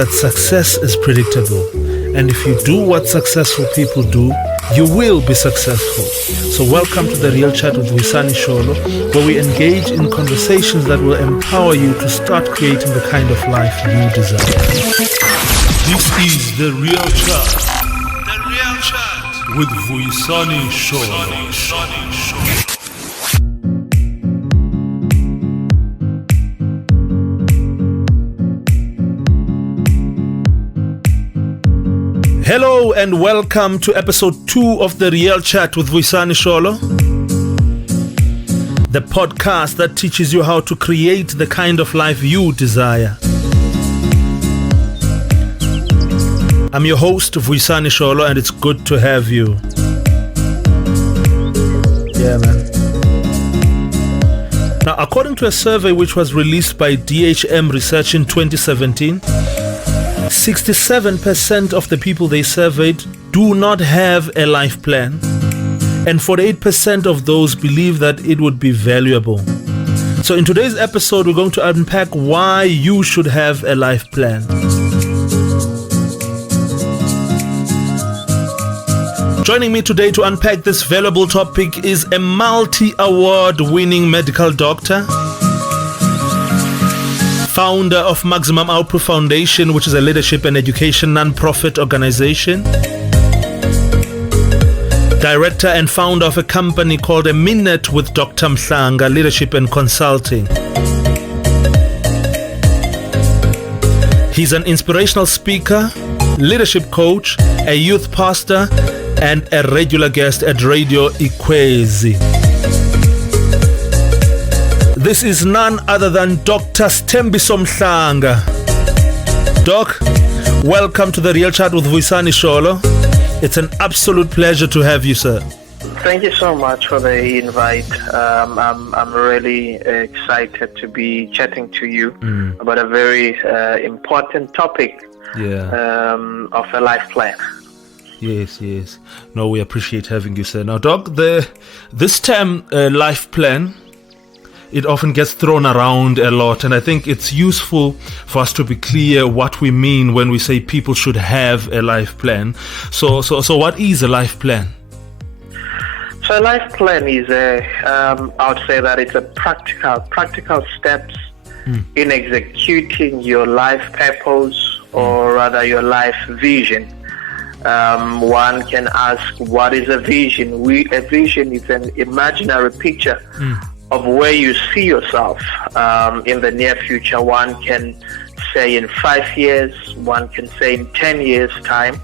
that success is predictable. And if you do what successful people do, you will be successful. So welcome to The Real Chat with Vuyisani Sholo, where we engage in conversations that will empower you to start creating the kind of life you desire. This is The Real Chat. The Real Chat with Vuyisani Sholo. Hello and welcome to episode 2 of The Real Chat with Vuyisani Sholo, the podcast that teaches you how to create the kind of life you desire. I'm your host, Vuyisani Sholo, and it's good to have you. Yeah, man. Now, according to a survey which was released by DHM Research in 2017, 67% of the people they surveyed do not have a life plan, and 48% of those believe that it would be valuable. So in today's episode, we're going to unpack why you should have a life plan. Joining me today to unpack this valuable topic is a multi-award winning medical doctor, founder of Maximum Output Foundation, which is a leadership and education non-profit organization, director and founder of a company called A Minute with Dr Mhlanga, leadership and consulting. He's an inspirational speaker, leadership coach, a youth pastor, and a regular guest at Radio Ikwezi. This is none other than Dr Sthembiso Mhlanga. Doc, welcome to The Real Chat with Vuyisani Sholo. It's an absolute pleasure to have you, sir. Thank you so much for the invite. I'm really excited to be chatting to you about a very important topic of a life plan. Yes. No, we appreciate having you, sir. Now, Doc, this term life plan, it often gets thrown around a lot, and I think it's useful for us to be clear what we mean when we say people should have a life plan. So what is a life plan? So a life plan is I would say that it's a practical steps in executing your life purpose, or rather your life vision. One can ask, what is a vision? A vision is an imaginary picture of where you see yourself in the near future. One can say in 5 years, one can say in 10 years time.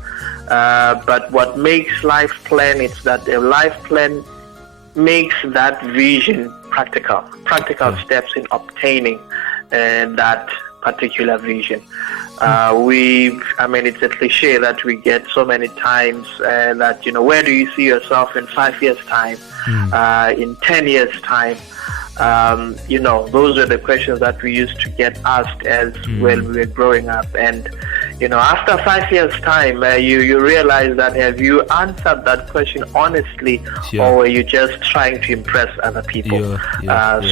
But what makes life plan is that a life plan makes that vision practical steps in obtaining that particular vision. It's a cliche that we get so many times that, where do you see yourself in 5 years time, in 10 years time? Those are the questions that we used to get asked as when we were growing up. And, after 5 years time, you realize that have you answered that question honestly, or were you just trying to impress other people?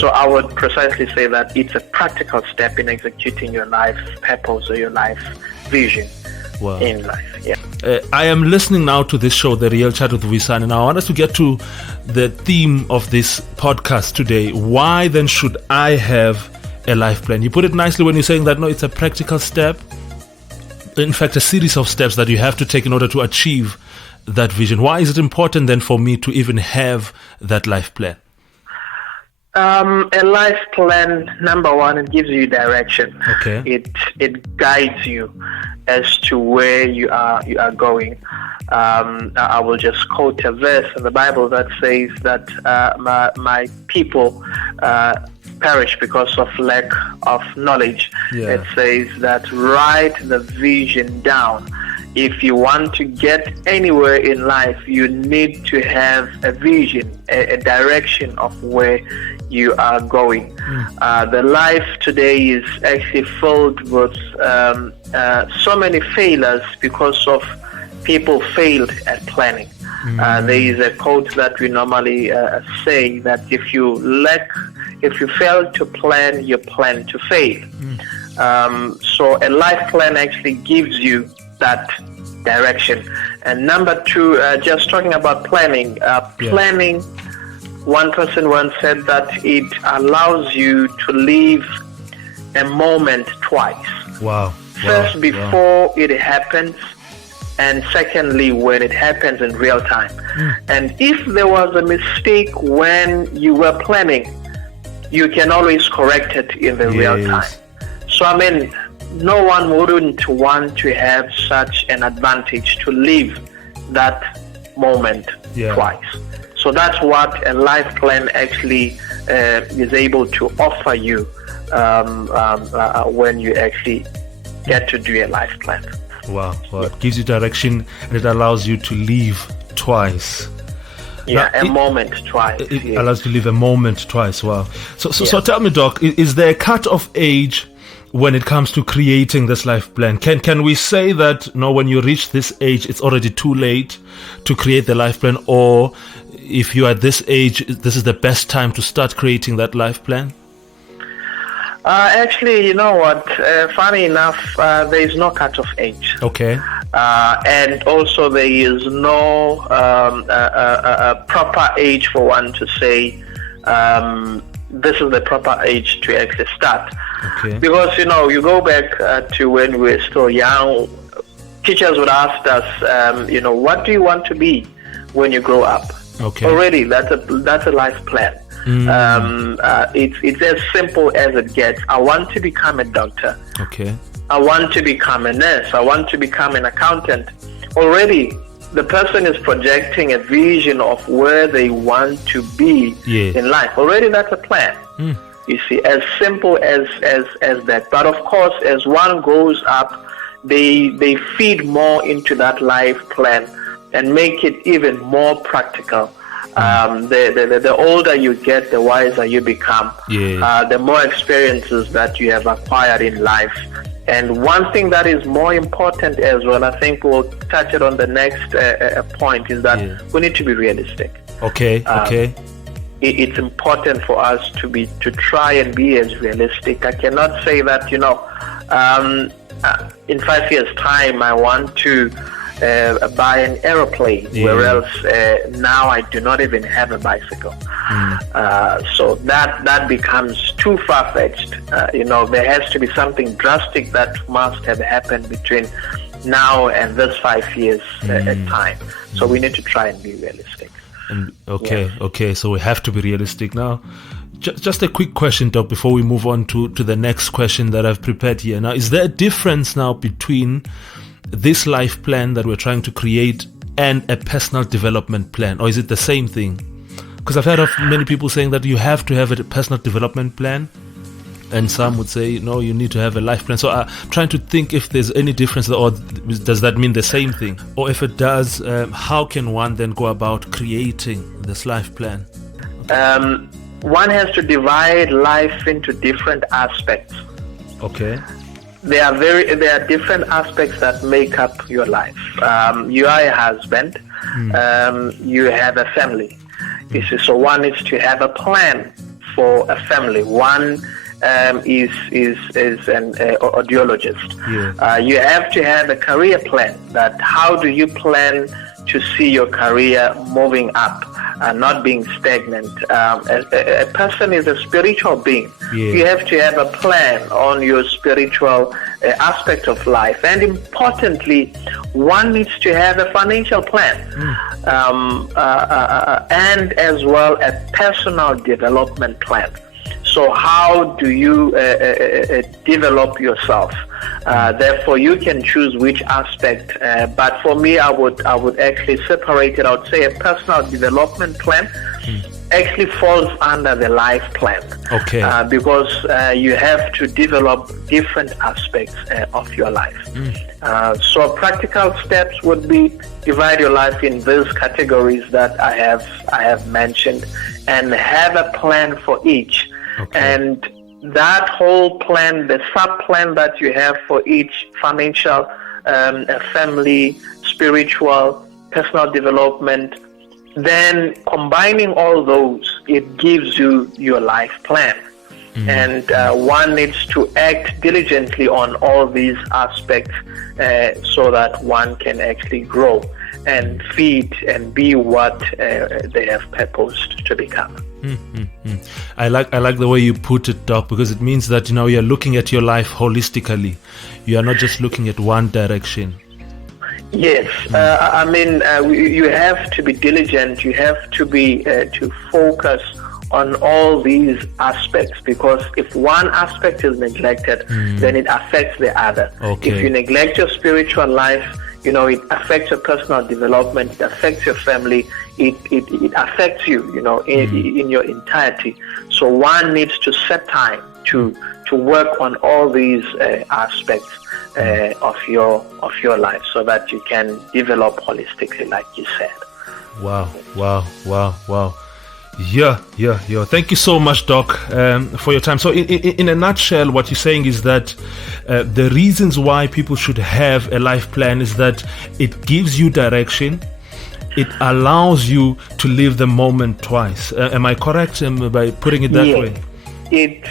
So I would precisely say that it's a practical step in executing your life purpose or your life vision in life. I am listening now to this show, The Real Chat with Vuyisani, and I want us to get to the theme of this podcast today. Why then should I have a life plan? You put it nicely when you're saying that, no, it's a practical step. In fact, a series of steps that you have to take in order to achieve that vision. Why is it important then for me to even have that life plan? A life plan, number one, it gives you direction. Okay. It guides you as to where you are going. I will just quote a verse in the Bible that says that my people perish because of lack of knowledge. It says that write the vision down. If you want to get anywhere in life, you need to have a vision, a direction of where you are going. The life today is actually filled with so many failures because of people failed at planning. There is a quote that we normally say that if you fail to plan, you plan to fail. So a life plan actually gives you that direction. And number two, just talking about planning. Planning, one person once said that it allows you to live a moment twice. Wow. First, before it happens, and secondly, when it happens in real time. And if there was a mistake when you were planning, you can always correct it in the real time. So, I mean, no one wouldn't want to have such an advantage to live that moment twice. So that's what a life plan actually is able to offer you when you actually get to do a life plan. Wow. It gives you direction and it allows you to live twice. Yeah, now, a moment twice. It allows you to live a moment twice. Wow. So tell me, Doc, is there a cut-off age when it comes to creating this life plan? Can we say that when you reach this age, it's already too late to create the life plan? Or if you are at this age, this is the best time to start creating that life plan? Actually, you know what? Funny enough, there is no cut-off age. Okay. And also there is no proper age for one to say this is the proper age to actually start. Okay. Because, you go back to when we were still young, teachers would ask us, what do you want to be when you grow up? Okay. Already, that's a life plan. It's as simple as it gets. I want to become a doctor. Okay. I want to become a nurse. I want to become an accountant. Already, the person is projecting a vision of where they want to be in life. Already, that's a plan. You see, as simple as that. But of course, as one grows up, they feed more into that life plan and make it even more practical. The older you get, the wiser you become. The more experiences that you have acquired in life. And one thing that is more important as well, I think we'll touch it on the next point, is that we need to be realistic. Okay. It's important for us to try and be as realistic. I cannot say that, in 5 years' time I want to buy an aeroplane, whereas now I do not even have a bicycle. So that becomes too far-fetched. There has to be something drastic that must have happened between now and this 5 years at time. So we need to try and be realistic. Okay. So we have to be realistic now. Just a quick question, Doc, before we move on to the next question that I've prepared here. Now, is there a difference now between this life plan that we're trying to create and a personal development plan, or is it the same thing? Because I've heard of many people saying that you have to have a personal development plan, and some would say no, you need to have a life plan. So I'm trying to think if there's any difference, or does that mean the same thing? Or if it does, how can one then go about creating this life plan? One has to divide life into different aspects. Okay. There are different aspects that make up your life. You are a husband. You have a family. So one is to have a plan for a family. One is an audiologist. You have to have a career plan. That how do you plan to see your career moving up and not being stagnant? A person is a spiritual being. You have to have a plan on your spiritual aspect of life, and importantly, one needs to have a financial plan, and as well a personal development plan. So how do you develop yourself? Therefore, you can choose which aspect. But for me, I would actually separate it. I would say a personal development plan actually falls under the life plan. Okay. Because you have to develop different aspects of your life. So practical steps would be divide your life in these categories that I have mentioned, and have a plan for each. Okay. And that whole plan, the sub-plan that you have for each financial, family, spiritual, personal development, then combining all those, it gives you your life plan. And one needs to act diligently on all these aspects so that one can actually grow and feed and be what they have purposed to become. I like the way you put it, Doc, because it means that you're looking at your life holistically. You are not just looking at one direction. Yes, you have to be diligent. You have to be to focus on all these aspects, because if one aspect is neglected, then it affects the other. Okay. If you neglect your spiritual life, it affects your personal development, it affects your family, it affects you, in your entirety. So one needs to set time to work on all these aspects of your life, so that you can develop holistically, like you said. Wow. Yeah. Thank you so much, Doc, for your time. So in a nutshell, what you're saying is that the reasons why people should have a life plan is that it gives you direction. It allows you to live the moment twice. Am I correct by putting it that way? It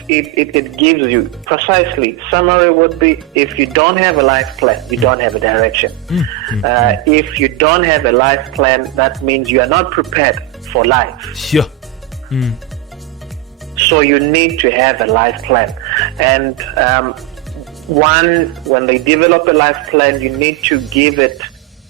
gives you, precisely. Summary would be, if you don't have a life plan, you don't have a direction. If you don't have a life plan, that means you are not prepared for life. Sure. So you need to have a life plan. And when they develop a life plan, you need to give it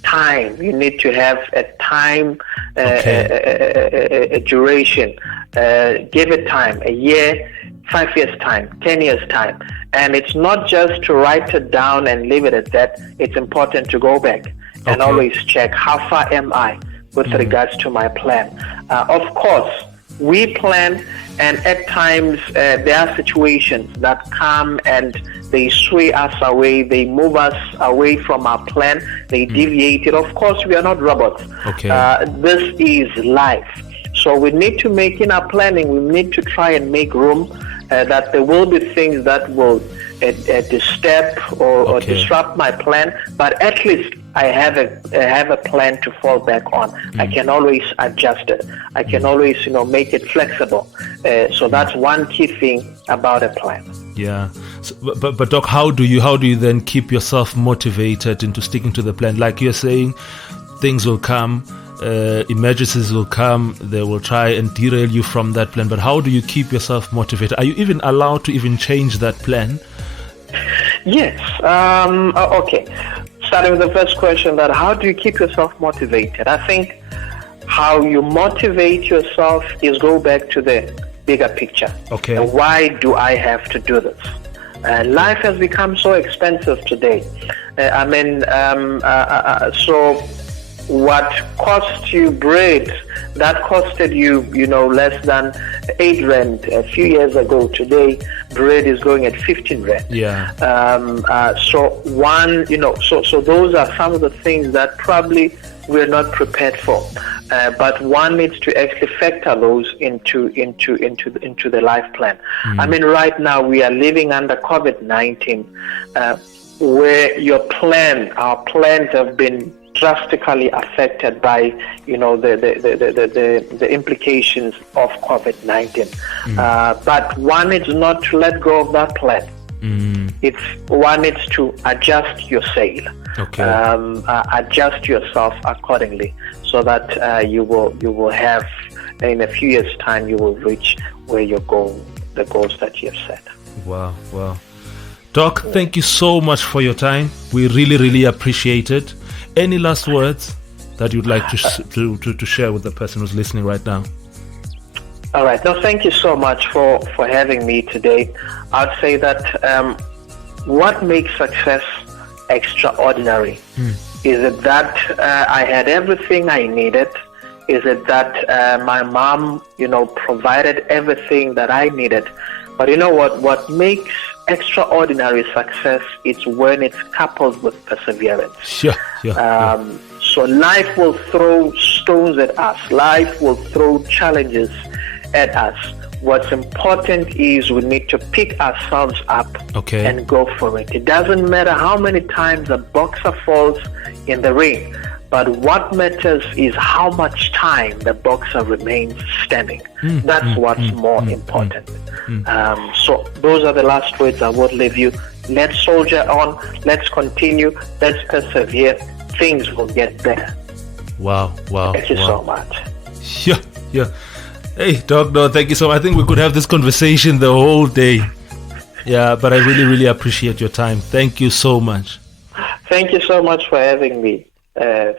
time. You need to have a time, a duration. Give it time, a year, 5 years time, 10 years time. And it's not just to write it down and leave it at that. It's important to go back and always check, how far am I with regards to my plan. Of course, we plan, and at times there are situations that come and they sway us away, they move us away from our plan, they deviate it. Of course, we are not robots. This is life. So we need to make, in our planning, we need to try and make room that there will be things that will disturb or disrupt my plan, but at least I have a plan to fall back on. I can always adjust it. I can always make it flexible. So that's one key thing about a plan. Yeah. So, but Doc, how do you then keep yourself motivated into sticking to the plan? Like you're saying, things will come, emergencies will come, they will try and derail you from that plan. But how do you keep yourself motivated? Are you even allowed to even change that plan? Yes. Okay. Starting with the first question, that how do you keep yourself motivated? I think how you motivate yourself is go back to the bigger picture. Okay. And why do I have to do this? Life has become so expensive today. So what cost you bread, that costed you, less than 8 rand a few years ago. Today, bread is going at 15 rand. Yeah. So those are some of the things that probably we're not prepared for. But one needs to actually factor those into the life plan. Right now we are living under COVID-19, where our plans have been drastically affected by the implications of COVID-19. But one needs not to let go of that plan. One needs to adjust your sail, adjust yourself accordingly, so that you will have, in a few years' time, you will reach where the goals that you have set. Wow. Doc, thank you so much for your time. We really, really appreciate it. Any last words that you'd like to share with the person who's listening right now? All right. No, thank you so much for having me today. I'd say that what makes success extraordinary is it that I had everything I needed? Is it that my mom, provided everything that I needed? But you know what makes extraordinary success is when it's coupled with perseverance. Sure. So life will throw stones at us. Life will throw challenges at us. What's important is we need to pick ourselves up and go for it. It doesn't matter how many times a boxer falls in the ring, But what matters is how much time the boxer remains standing. That's what's more important. So those are the last words I would leave you. Let's soldier on. Let's continue. Let's persevere. Things will get better. Wow. Thank you so much. Yeah. Hey, Doc, no, thank you so much. I think we could have this conversation the whole day. Yeah, but I really, really appreciate your time. Thank you so much. Thank you so much for having me.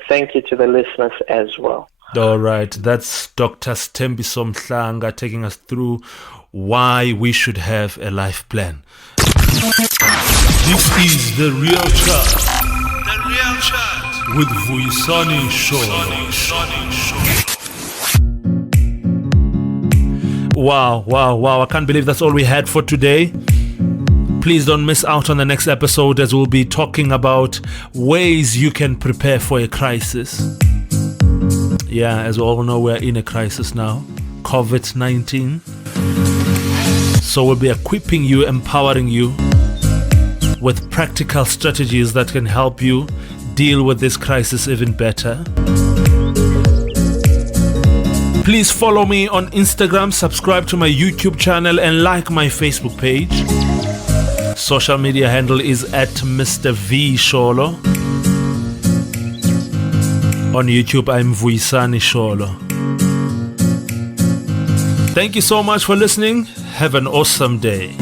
Thank you to the listeners as well. All right. That's Dr. Sthembiso Mhlanga taking us through why we should have a life plan. This is The Real Chat. The Real Chat with Vuyisani Sholo. Wow. I can't believe that's all we had for today. Please don't miss out on the next episode, as we'll be talking about ways you can prepare for a crisis. Yeah, as we all know, we're in a crisis now. COVID-19. So we'll be equipping you, empowering you with practical strategies that can help you deal with this crisis even better. Please follow me on Instagram, subscribe to my YouTube channel, and like my Facebook page. Social media handle is at Mr. V Sholo. On YouTube, I'm Vuyisani Sholo. Thank you so much for listening. Have an awesome day.